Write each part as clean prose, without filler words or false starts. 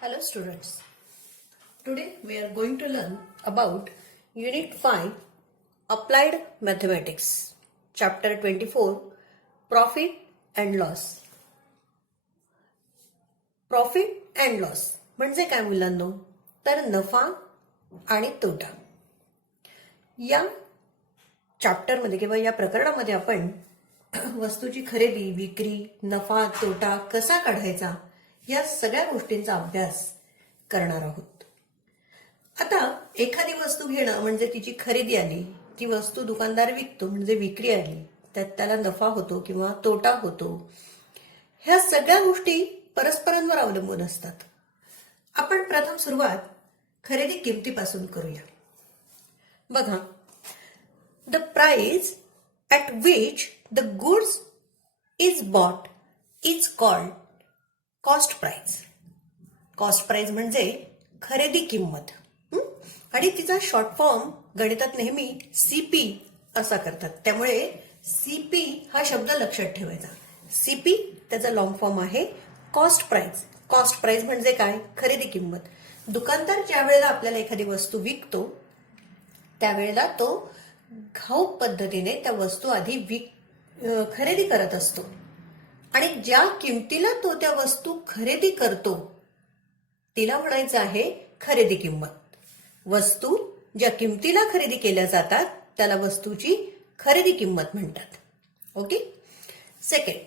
Hello students. Today we are going to learn about Unit 5 Applied Mathematics, Chapter 24 Profit and Loss. Profit and Loss म्हणजे काय मुलांनो? तर नफा आणि तोटा. या चॅप्टरमध्ये किंवा या प्रकरणामध्ये आपण वस्तूची खरेदी, विक्री, नफा, तोटा कसा काढायचा या सगळ्या गोष्टींचा अभ्यास करणार आहोत. आता एखादी वस्तू घेणं म्हणजे तिची खरेदी आली, ती वस्तू दुकानदार विकतो म्हणजे विक्री आली, त्यात त्याला नफा होतो किंवा तोटा होतो. ह्या सगळ्या गोष्टी परस्परांवर अवलंबून असतात. आपण प्रथम सुरुवात खरेदी किमतीपासून करूया. बघा, the price at which the goods is bought is called cost price. Cost price म्हणजे खरेदी किंमत आणि तिचा शॉर्ट फॉर्म गणितात नेहमी सीपी असा करतात. त्यामुळे सीपी हा शब्द लक्षात ठेवायचा. सीपी त्याचा लॉंग फॉर्म आहे कॉस्ट प्राइस. कॉस्ट प्राइस म्हणजे काय? खरेदी किंमत. दुकानदार ज्या वेळेला आपल्याला एखादी वस्तू विकतो त्यावेळेला तो घाऊक पद्धतीने त्या वस्तू आधी खरेदी करत असतो आणि ज्या किमतीला तो त्या वस्तू खरेदी करतो तिला म्हणायचं आहे खरेदी किंमत. वस्तू ज्या किमतीला खरेदी केल्या जातात त्याला वस्तूची खरेदी किंमत म्हणतात. Okay. Second,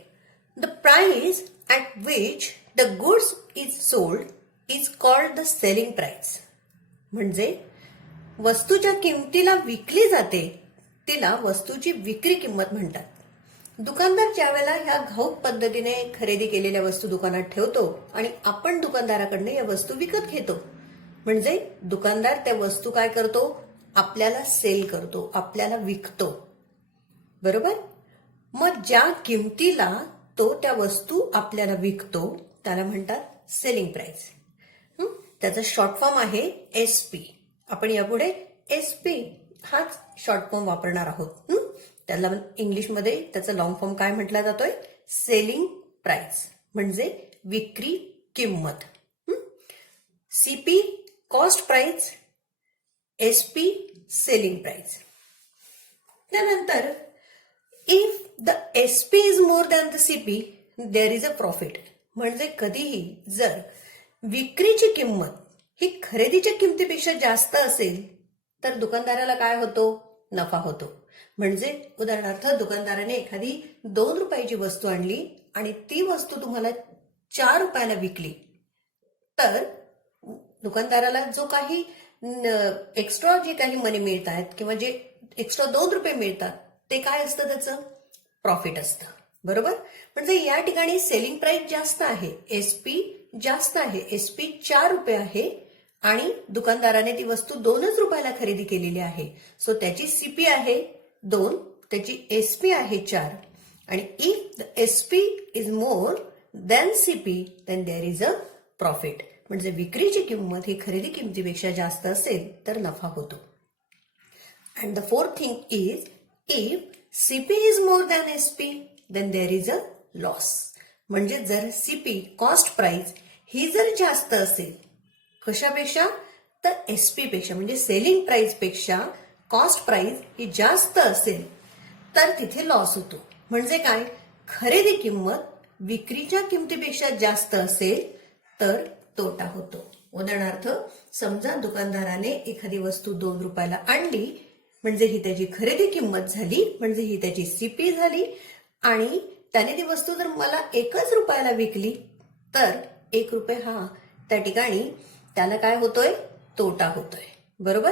the price at which the goods is sold is called the selling price. म्हणजे वस्तू ज्या किमतीला विकली जाते तिला वस्तूची विक्री किंमत म्हणतात. दुकानदार ज्या वेळेला ह्या घाऊक पद्धतीने खरेदी केलेल्या वस्तू दुकानात ठेवतो आणि आपण दुकानदाराकडनं या वस्तू विकत घेतो म्हणजे दुकानदार त्या वस्तू काय करतो? आपल्याला सेल करतो, आपल्याला विकतो. बरोबर. मग ज्या किमतीला तो त्या वस्तू आपल्याला विकतो त्याला म्हणतात सेलिंग प्राइस. त्याचा शॉर्ट फॉर्म आहे एसपी. आपण यापुढे एसपी हाच शॉर्ट फॉर्म वापरणार आहोत. त्याला इंग्लिशमध्ये त्याचा लॉंग फॉर्म काय म्हटला जातोय? सेलिंग प्राइस म्हणजे विक्री किंमत. CP cost price, SP selling price. त्यानंतर if the SP is more than the CP there is a profit. म्हणजे कधीही जर विक्रीची किंमत ही खरेदीच्या किमतीपेक्षा जास्त असेल तर दुकानदाराला काय होतो? नफा होतो. म्हणजे उदाहरणार्थ दुकानदाराने एखादी 2 रुपयाची वस्तू आणली आणि ती वस्तू तुम्हाला 4 रुपयाला विकली तर दुकानदाराला जो काही एक्स्ट्रा जे काही मनी मिळतात किंवा जे एक्स्ट्रा 2 रुपये मिळतात ते काय असतं? त्याचं प्रॉफिट असतं. बरोबर. म्हणजे या ठिकाणी सेलिंग प्राइस जास्त आहे, एसपी जास्त आहे. एसपी 4 रुपये आहे आणि दुकानदाराने ती वस्तू 2च रुपयाला खरेदी केलेली आहे. सो त्याची सीपी आहे 2, त्याची एसपी आहे 4. आणि if the SP is more than CP then there is a profit. म्हणजे विक्रीची किंमत ही खरेदी किमतीपेक्षा जास्त असेल तर नफा होतो. And the fourth thing is if CP is more than SP then there is a loss. म्हणजे जर सीपी कॉस्ट प्राइस ही जर जास्त असेल कशापेक्षा? तर एसपी पेक्षा म्हणजे सेलिंग प्राइस पेक्षा कॉस्ट प्राइस ही जास्त असेल तर तिथे लॉस होतो. म्हणजे काय? खरेदी किंमत विक्रीच्या किमतीपेक्षा जास्त असेल तर तोटा होतो. उदाहरणार्थ समजा दुकानदाराने एखादी वस्तू 2 रुपयाला आणली म्हणजे ही त्याची खरेदी किंमत झाली, म्हणजे ही त्याची सीपी झाली आणि त्याने ती वस्तू जर मला 1च रुपयाला विकली तर 1 रुपये हा त्या ठिकाणी त्याला काय होतोय? तोटा होतोय. बरोबर.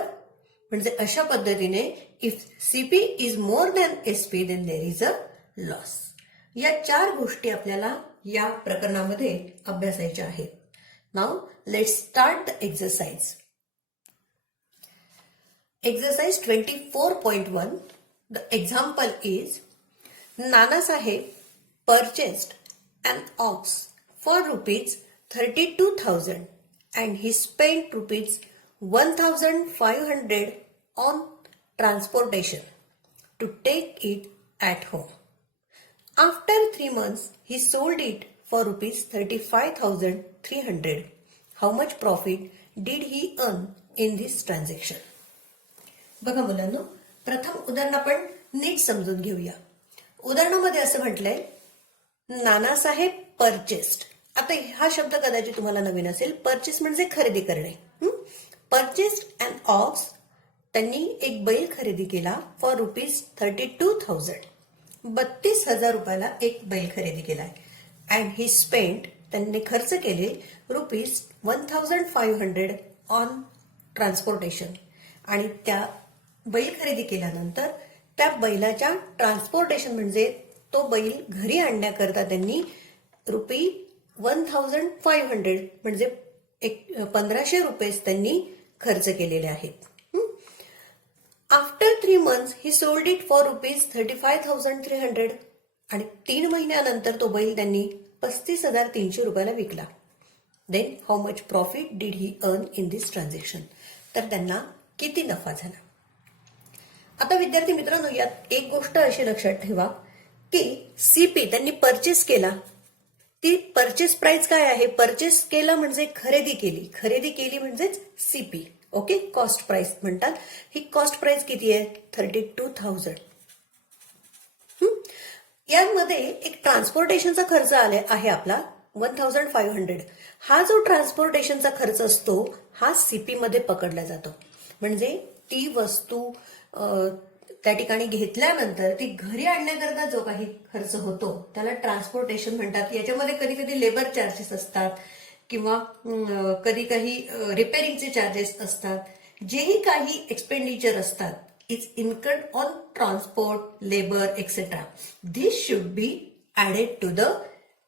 म्हणजे अशा पद्धतीने if CP is more than SP then there is a loss. या 4 गोष्टी आपल्याला या प्रकरणामध्ये अभ्यासायच्या आहेत. Now let's start the exercise. Exercise 24.1. The example is Nanasaheb purchased an ox for ₹32,000 and he spent ₹1,500 on transportation to take it at home. After 3 months, he sold it for ₹35,300. How much profit did he earn in this transaction. बघा मुलांनो, प्रथम उदाहरण आपण नीट समजून घेऊया. उदाहरणामध्ये असं म्हटलंय, नानासाहेब परचेस्ड. आता हा शब्द कदाचित तुम्हाला नवीन असेल. परचेस म्हणजे खरेदी करणे. परचेस्ड अँड ऑक्स, त्यांनी एक बैल खरेदी केला फॉर ₹32,000. 32,000 रुपयाला एक बैल खरेदी केलाय. अँड ही स्पेंट, त्यांनी खर्च केले ₹1,500 ऑन ट्रान्सपोर्टेशन. आणि त्या बैल खरेदी केल्यानंतर त्या बैलाच्या ट्रान्सपोर्टेशन म्हणजे तो बैल घरी आणण्याकरता त्यांनी ₹1,500 म्हणजे 1,500 रुपये त्यांनी खर्च केलेले आहेत. After 3 months he sold it for ₹35,300. आणि 3 महिन्यानंतर तो बैल त्यांनी 35,300 रुपयाला विकला. Then how much profit did he earn in this transaction. तर त्यांना किती नफा झाला. आता विद्यार्थी मित्रांनो, यात एक गोष्ट अशी लक्षात ठेवा की सीपी त्यांनी परचेस केला. ती परचेस प्राइस काय आहे. परचेस केला म्हणजे खरेदी केली. खरेदी केली म्हणजेच सीपी. ओके, कॉस्ट प्राइस म्हणतात. ही कॉस्ट प्राइस किती आहे. 32,000. यामध्ये एक ट्रान्सपोर्टेशनचा खर्च आहे आपला 1,500. हा जो ट्रान्सपोर्टेशनचा खर्च असतो हा सीपी मध्ये पकडला जातो. म्हणजे ती वस्तू त्या ठिकाणी घेतल्यानंतर ती घरी आणण्याकरता जो काही खर्च होतो त्याला ट्रान्सपोर्टेशन म्हणतात. याच्यामध्ये कधी कधी लेबर चार्जेस असतात किंवा कधी काही रिपेअरिंगचे चार्जेस असतात. जेही काही एक्सपेंडिचर असतात is incurred on transport, labour etcetera. This should be added to the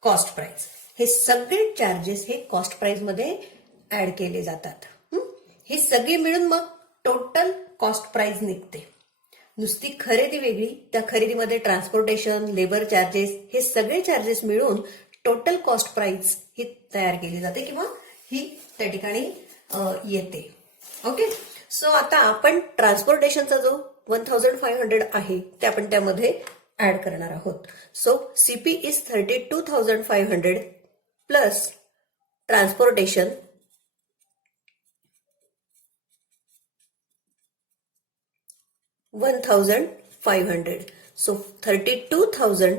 cost price. हे सगळे चार्जेस हे कॉस्ट प्राइस मध्ये ऍड केले जातात. ही सगळी मिळून मग टोटल कॉस्ट प्राइस निघते. नुसती खरेदी वेगळी, त्या खरेदीमध्ये ट्रान्सपोर्टेशन, लेबर चार्जेस हे सगळे चार्जेस मिळून टोटल कॉस्ट प्राइस ही तयार केली जाते किंवा ही त्या ठिकाणी येते. ओके, सो आता आपण ट्रान्सपोर्टेशनचा जो 1,500 आहे ते आपण त्यामध्ये ऍड करणार आहोत. So CP is 32,500 plus transportation 1,500. So 32,000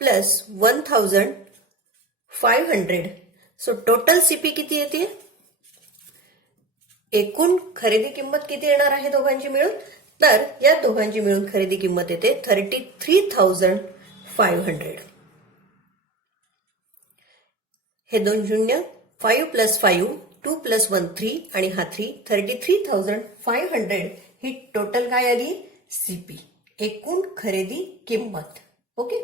plus 1,500. So total CP किती येते. एकूण खरेदी किंमत किती येणार आहे दोघांची मिळून. तर या दोघांची मिळून खरेदी किंमत येते 33,500. हे दोन शून्य 5 + 5 2 + 1 3 आणि हा 3 33,500 ही टोटल काय आली सीपी, एकूण खरेदी किंमत. ओके,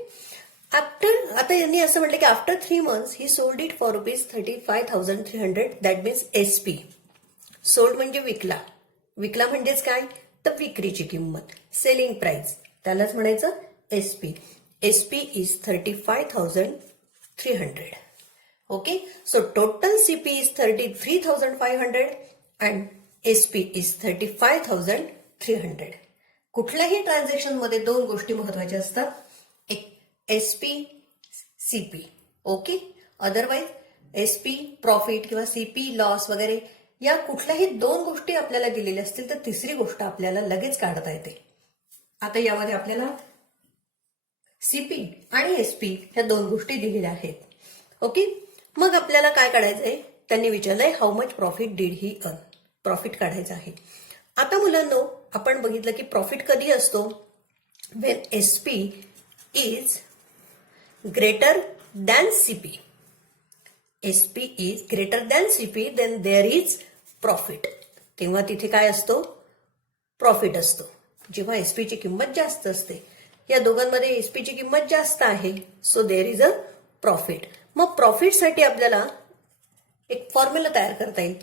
आता यांनी असं म्हटलं की after 3 months he sold it for ₹35,300. That means SP. Sold म्हणजे विकला. विकला म्हणजेच काय तर विक्रीची किंमत, सेलिंग प्राइस, त्यालाच म्हणायचं SP. SP is 35,300. Okay, so total CP is 33,500 and SP is 35,300. कुठल्याही ट्रान्झॅक्शन मध्ये दोन गोष्टी महत्वाच्या असतात, एक SP CP. Okay, otherwise SP profit किंवा सीपी लॉस वगैरे या कुठल्याही दोन गोष्टी आपल्याला दिलेल्या असतील तर तिसरी गोष्ट आपल्याला लगेच काढता येते. आता यामध्ये आपल्याला सीपी आणि एसपी ह्या दोन गोष्टी दिलेल्या आहेत. ओके, मग आपल्याला काय काढायचंय, त्यांनी विचारलंय how much profit did he earn. Profit काढायचं आहे. आता मुलांनो आपण बघितलं की प्रॉफिट कधी असतो, when SP is greater than CP. SP is greater than CP then there is profit. तेव्हा तिथे काय असतो, प्रॉफिट असतो. जेव्हा एसपीची किंमत जास्त असते, या दोघांमध्ये एसपीची किंमत जास्त आहे, so there is a profit. मग प्रॉफिटसाठी आपल्याला एक फॉर्म्युला तयार करता येईल.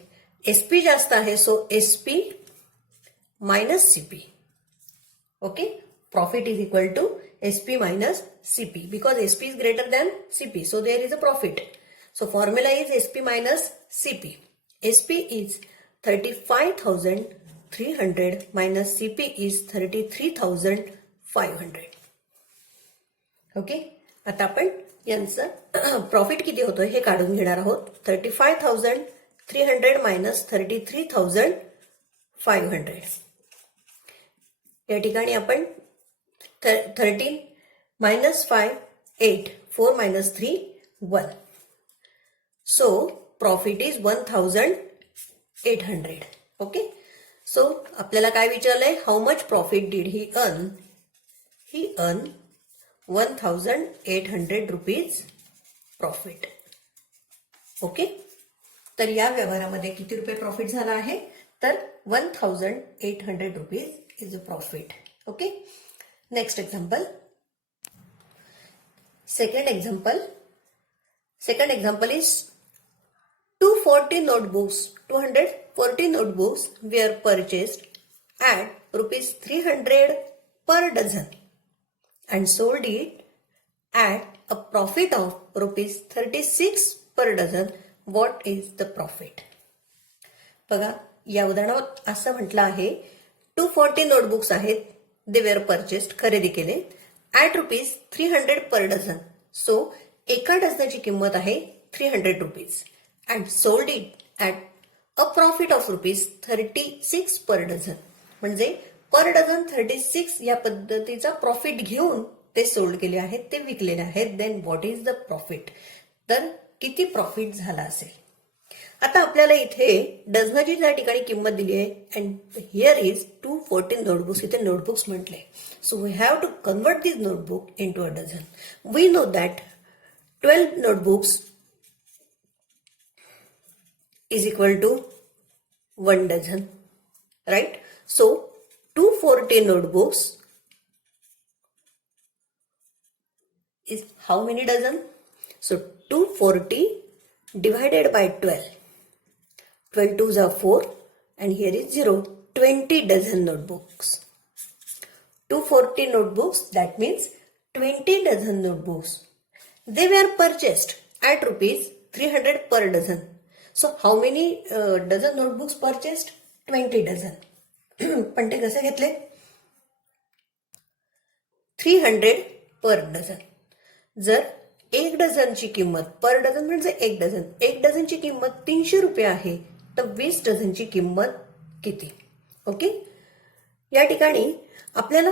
एसपी जास्त आहे so SP minus CP. Okay, profit is equal to SP minus CP because SP is greater than CP, so there is a profit. So formula is SP minus CP. SP is 35,300 minus CP is 33,500. Okay, आता आपण यांचं profit किती होतं हे काढून घेणार आहोत. 35,300 minus 33,500. या ठिकाणी आपण 13 minus 5 8 4 minus 3 1. So profit is 1,800. Okay. So आपल्याला काय विचारलंय, how much profit did he earn. He earn 1,800 rupees profit. Okay. तर या व्यवहारामध्ये किती रुपये प्रॉफिट झाला आहे, तर 1,800 rupees is a profit. Okay. Next example. Second example is 240 notebooks were purchased at rupees 300 per dozen and sold it at a profit of rupees 36 per dozen. What is the profit? बघा, या उदाहरणात असं म्हटलं आहे 240 notebooks आहेत, they were purchased, खरेदी केले, at rupees 300 per dozen. So एका डझनाची किंमत आहे 300 rupees and sold it at a profit of rupees 36 per dozen. म्हणजे पर डझन 36 या पद्धतीचा प्रॉफिट घेऊन ते सोल्ड केले आहेत, ते विकलेले आहेत. Then what is the profit, तर किती प्रॉफिट झाला असेल. आता आपल्याला इथे डझनाची त्या ठिकाणी किंमत दिली आहे अँड हिअर इज 240 नोटबुक्स. इथे नोटबुक्स म्हटले. So we have to convert this notebook into a dozen. We know that 12 notebooks is equal to 1 dozen, right. So 240 notebooks is how many dozen? So 240 divided by 12. 12 twos are 4 and here is 0. 20 dozen notebooks. 240 notebooks, that means 20 dozen notebooks. They were purchased at rupees 300 per dozen. So how many dozen notebooks purchased? 20 dozen. पण ते कसे घेतले? 300 पर dozen. जर एक डझनची किंमत, पर dozen म्हणजे एक dozen, एक डझनची किंमत 300 रुपये आहे, तर 20 डझनची किंमत किती? ओके. या ठिकाणी आपल्याला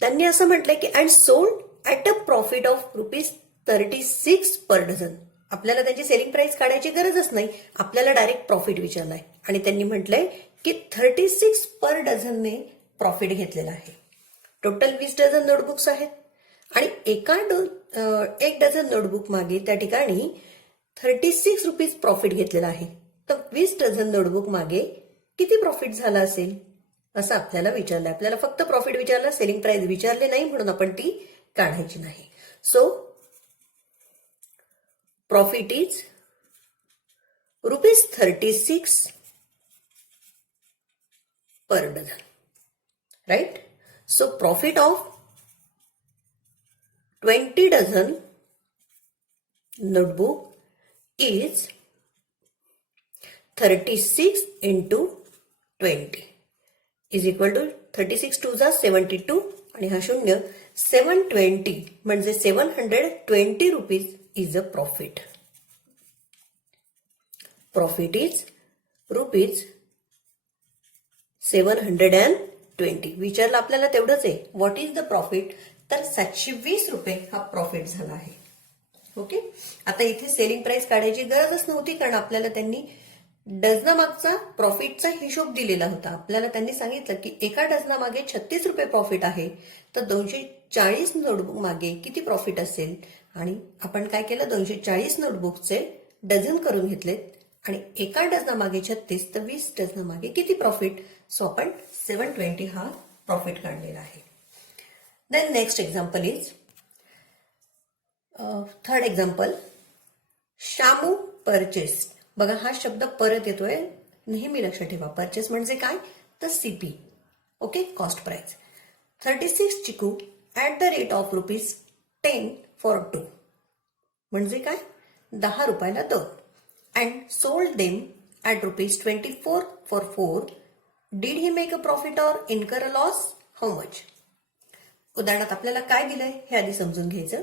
त्यांनी असं म्हटलंय की and sold at a profit of rupees 36 per dozen. आपल्याला त्यांची सेलिंग प्राइस काढायची गरजच नाही, आपल्याला डायरेक्ट प्रॉफिट विचारलाय आणि त्यांनी म्हटलंय की 36 पर डझनने प्रॉफिट घेतलेला आहे. टोटल 20 डझन नोटबुक्स आहेत आणि एक डझन नोटबुक मागे त्या ठिकाणी 36 रुपीज प्रॉफिट घेतलेला आहे. तर 20 डझन नोटबुक मागे किती प्रॉफिट झाला असेल असं आपल्याला विचारलं. आपल्याला फक्त प्रॉफिट विचारलं, सेलिंग प्राइस विचारले नाही, म्हणून आपण ती काढायची नाही. So profit is rupees 36 per dozen, right? So profit of 20 dozen notebook is 36 into 20 is equal to 36 twos are 72 आणि हा शून्य 720 म्हणजे 720 rupees is a profit. Profit is rupees 720. विचारलं आपल्याला तेवढंच आहे. व्हॉट इज द प्रॉफिट, तर 720 रुपये हा प्रॉफिट झाला आहे. ओके. आता इथे सेलिंग प्राइस काढायची गरजच नव्हती, कारण आपल्याला त्यांनी डझनामागचा प्रॉफिटचा हिशोब दिलेला होता. आपल्याला त्यांनी सांगितलं की एका डझनामागे 36 रुपये प्रॉफिट आहे, तर 240 नोटबुक मागे किती प्रॉफिट असेल. आणि आपण काय केलं, 240 नोटबुकचे डझन करून घेतलेत आणि एका डझनामागे 36, तर 20 डझनामागे किती प्रॉफिट. सो आपण 720 हा प्रॉफिट काढलेला आहे. Then next example is third example. Shamu purchase. बघा, हा शब्द परत येतोय, नेहमी लक्षात ठेवा. परचेस म्हणजे काय, तर सीपी. Okay, cost price. 36 चिकू at the rate of rupees 10 for 2 म्हणजे काय, 10 रुपयाला 2. And sold them at rupees 24 for 4. Did he make a profit or incur a loss? How much? उदाहरणात आपल्याला काय दिलंय हे आधी समजून घ्यायचं.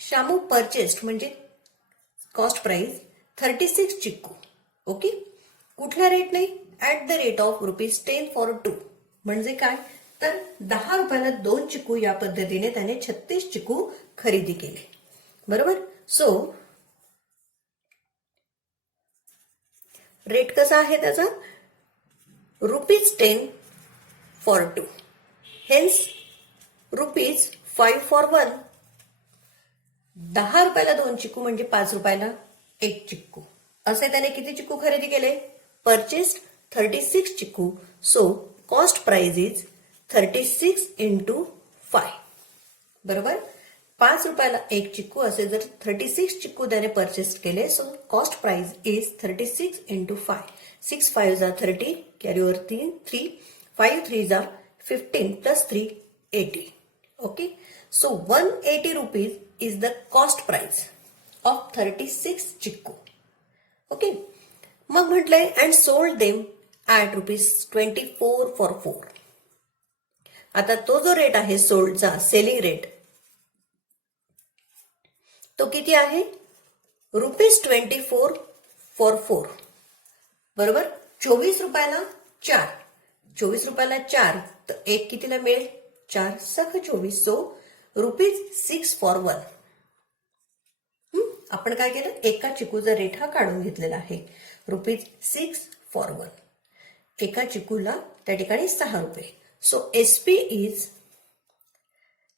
शामू परचेस्ड म्हणजे कॉस्ट प्राइस 36 चिक्कू. ओके, कुठल्या रेटने? At the rate of ₹10 for 2. म्हणजे काय तर 10 रुपयाला 2 चिक्कू या पद्धतीने त्याने 36 चिक्कू खरेदी केले. बरोबर. सो रेट कसा आहे त्याचा? ₹10 फॉर 2. Hence ₹5 for 1. 10 रुपयाला 2 चिक्कू म्हणजे 5 रुपयाला 1 चिक्कू. असे त्याने किती चिक्कू खरेदी केले? Purchased 36 chikoo. So cost price is 36 into 5. बरोबर. 5 रुपयाला 1 चिक्कू असे जर 36 चिक्कू त्याने परचेस केले, so cost price is 36 into 5. 6 5 are 30, carry over 3, 5 3 are 15 plus 3 80. Okay, so 180 rupees is the cost price of 36 chikoo. Okay, मग म्हटलंय and sold them at ₹24 for 4. आता तो जो रेट आहे सोल्डचा, सेलिंग रेट, तो किती आहे? ₹24 for 4. बरोबर. 24 रुपयाला 4. 24 रुपयाला 4 तर एक कितीला मिळेल? 4 सख 24. So ₹6 for 1. आपण काय केलं? एका चिकूचा रेट हा काढून घेतलेला आहे. ₹6 for 1. एका चिकूला त्या ठिकाणी 6 रुपये. सो एसपी इज,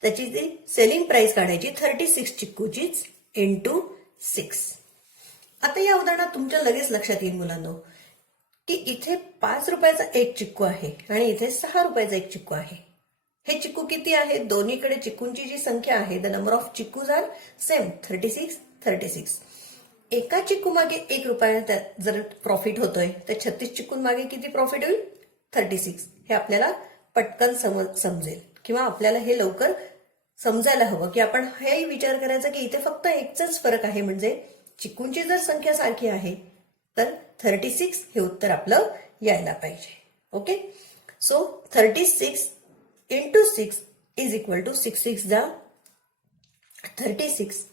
त्याची जी सेलिंग प्राइस काढायची 36 चिक्कूचीच इंटू 6. आता या उदाहरणात तुमच्या लगेच लक्षात येईल मुलांनो की इथे 5 रुपयाचा एक चिक्कू आहे आणि इथे 6 रुपयाचा एक चिक्कू आहे. हे चिक्कू किती आहे? दोन्हीकडे चिक्कूंची जी संख्या आहे, the number of chikoos are same, 36. एका चिक्कू मागे 1 रुपया जर प्रॉफिट होतोय तर 36 चिक्कून मागे किती प्रॉफिट होईल? 36. हे आपल्याला पटकन समजेल किंवा आपल्याला हे लवकर समजायला हवं की आपण हे विचार करायचा की इथे फक्त एकचाच फरक आहे, म्हणजे चिक्कूंची जर संख्या सारखी आहे तर 36 हे उत्तर आपलं यायला पाहिजे. Okay, so 36 into 6 is equal to 6 6 जा 36,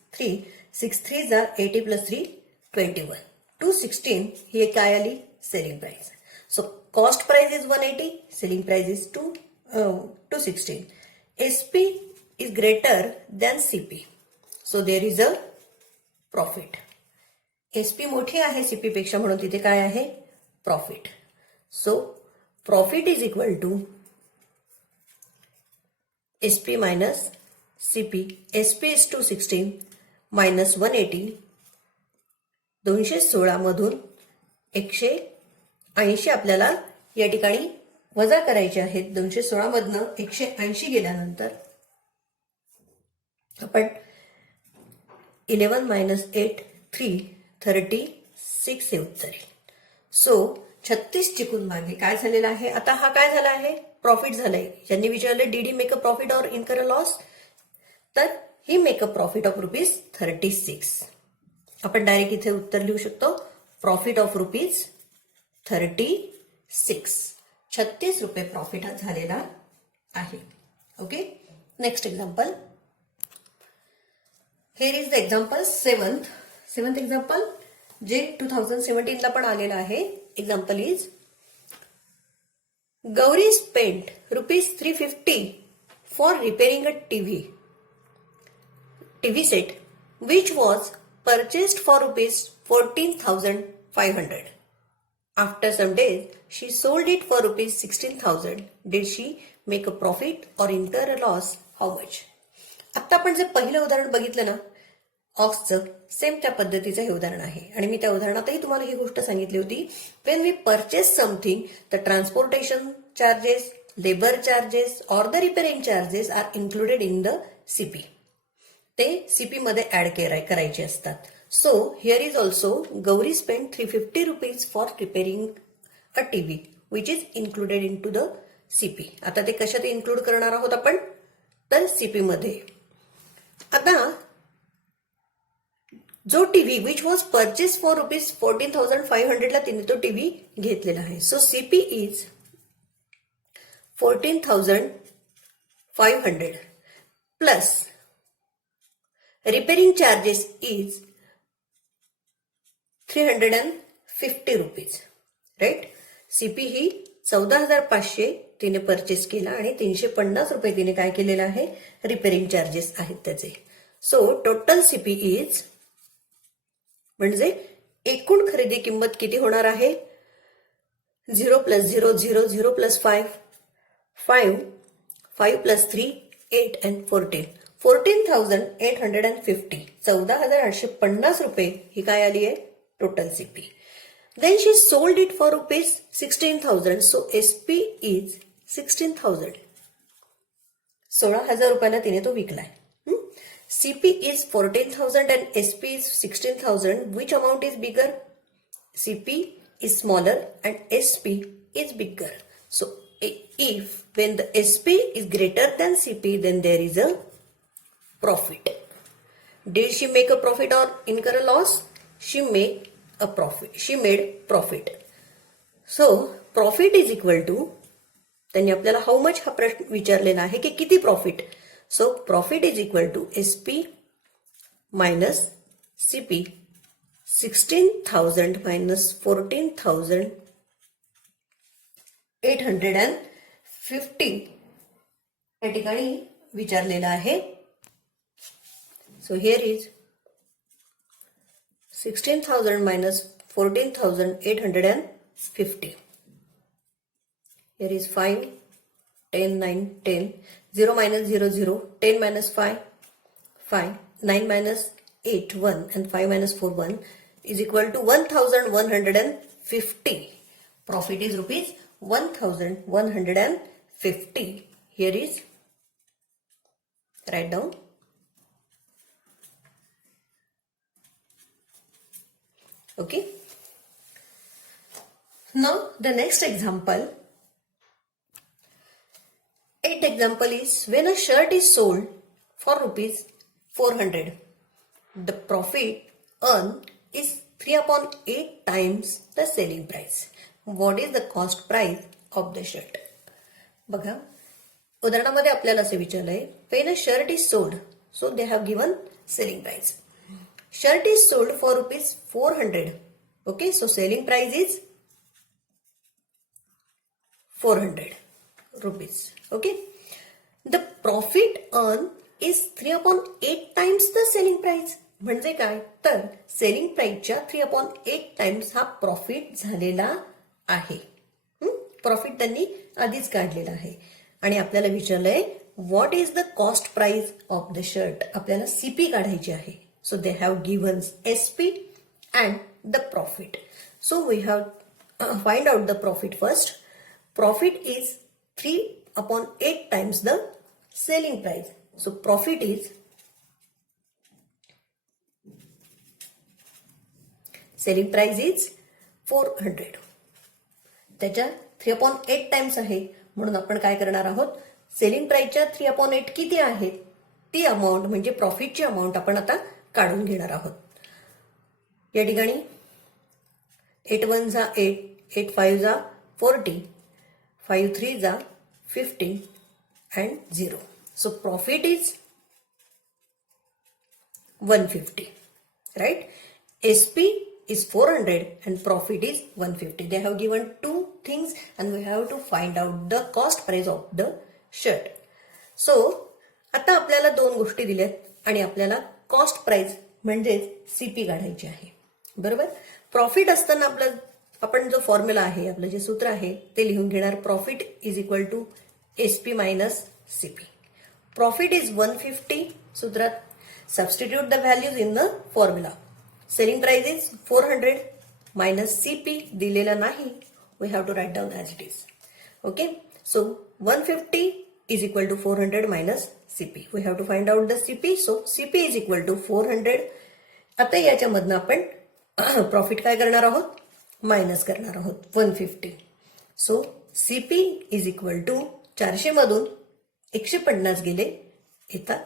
6 3 जा 80 plus 3 21. 216 ही काय आली? Selling price. So cost price is 180, selling price is 216. SP is greater than CP. So there is a profit. SP मोठी आहे CP पेक्षा म्हणून तिथे काय आहे? Profit. So profit is equal to SP minus CP. SP is 216 minus 180. 216 मधून 180 आपल्याला या ठिकाणी वजा करायचे आहेत. 216 मधनं 180 गेल्यानंतर आपण 11 minus 8 3 36 हे उत्तर येईल. सो 36 चिकून मागे काय झालेलं आहे? आता हा काय झाला आहे? प्रॉफिट झालंय. ज्यांनी विचारलं DD make a profit or incur a loss, तर ही मेक अ प्रॉफिट ऑफ ₹36. आपण डायरेक्ट इथे उत्तर लिहू शकतो, प्रॉफिट ऑफ ₹36. 36 रुपये प्रॉफिट हा झालेला आहे. Okay, next example. Hair is the example seventh example जे 2017 ला पण आलेलं आहे. Example is Gauri spent ₹350 for repairing a TV set which was purchased for ₹14,500. After some days, she sold it for ₹16,000. Did she make a profit or incur a loss? How much? आता आपण जे पहिलं उदाहरण बघितलं ना ऑक्सचं, same त्या पद्धतीचं हे उदाहरण आहे. आणि मी त्या उदाहरणातही तुम्हाला ही गोष्ट सांगितली होती, when we purchase something the transportation charges, labour charges और the repairing charges are included in the CP. ते सीपी मध्ये ऍड करायचे असतात. So here is also Gauri spend ₹350 for repairing a TV which is included in to the CP. आता ते कशात include करणार आहोत आपण? तर सीपी मध्ये. आता जो TV which was purchase for ₹14,500 ला तिने तो टीव्ही घेतलेला आहे. So CP is 14,500 plus repairing charges is 350 rupees, right. CP ही 14,500 तिने परचेस केला आणि 350 रुपये तिने काय केलेलं आहे, रिपेरिंग चार्जेस आहेत त्याचे. सो टोटल सीपी इज म्हणजे एकूण खरेदी किंमत किती होणार आहे, 0 + 0 0 0 + 5 5 5 + 3 8 and 14 14,850 14,850 रुपये ही काय आली आहे total CP. Then she sold it for rupees 16,000. So SP is 16,000. 16,000 रुपयाला तिने तो विकलाय. CP is 14,000 and SP is 16,000. Which amount is bigger? CP is smaller and SP is bigger. So if when the SP is greater than CP, then there is a profit. Did she make a profit or incur a loss? She made a profit. She made profit. So profit is equal to, त्यांनी आपल्याला how much हा प्रश्न विचारलेला आहे की किती profit. So profit is equal to SP minus CP. 16,000 minus 14,850 या ठिकाणी विचारलेला आहे. So here is 16,000 minus 14,850. Here is 5, 10, 9, 10. 0 minus 0, 0. 10 minus 5, 5. 9 minus 8, 1. And 5 minus 4, 1. Is equal to 1,150. Profit is rupees 1,150. Here is, write down. Okay. Now the next example. Eighth example is when a shirt is sold for rupees 400. The profit earned is 3/8 times the selling price. What is the cost price of the shirt? बघा उदाहरणामध्ये आपल्याला असे विचारलंय when a shirt is sold, so they have given selling price. Shirt is sold for rupees 400. Okay, so selling price is 400 rupees. Okay, the profit earned is 3/8 times the selling price. म्हणजे काय तर selling प्राइसच्या 3/8 times हा profit झालेला आहे. Profit त्यांनी आधीच काढलेला आहे आणि आपल्याला विचारलंय what is the cost price of the shirt. आपल्याला सीपी काढायची आहे. So they have given SP and the profit. So we have find out the profit first. Profit is 3/8 times the selling price. So profit is selling price is 400. त्याच्या 3/8 times आहे म्हणून आपण काय करणार आहोत सेलिंग प्राइसच्या 3/8 किती आहे ती अमाऊंट म्हणजे प्रॉफिटची अमाऊंट आपण आता काढून घेणार आहोत. या ठिकाणी 8 1 जा 8, 8 5 जा 40, 5 3 जा 50 and 0. So profit is 150, right? SP is 400 and profit is 150. They have given two things and we have to find out the cost price of the shirt. So आता आपल्याला दोन गोष्टी दिल्यात आणि आपल्याला कॉस्ट प्राइस म्हणजे सीपी काढायची आहे. बरोबर. प्रॉफिट असताना आपण जो फॉर्म्युला आहे आपलं जे सूत्र आहे ते लिहून घेणार. Profit is equal to SP minus CP. Profit is 150 सूत्रात substitute the values in the formula. Selling price is 400 minus CP दिलेला नाही. We have to write down as it is. Okay. So 150 is equal to 400 minus CP. We have to find out the CP. So CP is equal to 400. आता याच्यामधनं आपण profit काय करणार आहोत minus करणार आहोत 150. So CP is equal to 400 मधून 150 गेले येतात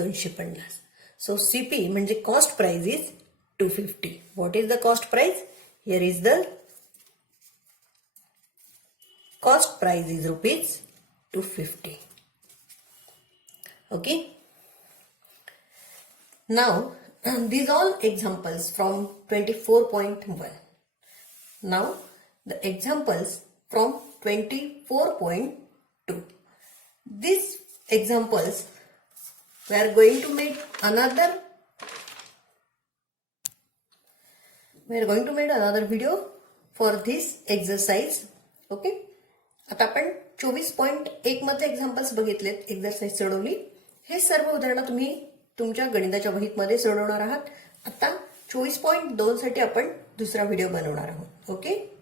250. सो CP म्हणजे cost price is 250. What is the cost price? Here is the cost price is rupees 250. Okay. Now, these all examples from 24.1. Now, the examples from 24.2. These examples, we are going to make another video for this exercise. Okay. आता आपण 24.1 मध्ये examples बघितलेत, exercise सोडवली. हे सर्व उदाहरणं तुम्ही तुमच्या गणिताच्या वहीमध्ये सोडवणार आहात. आता 24.2 साठी आपण दुसरा व्हिडिओ बनवणार आहोत. ओके.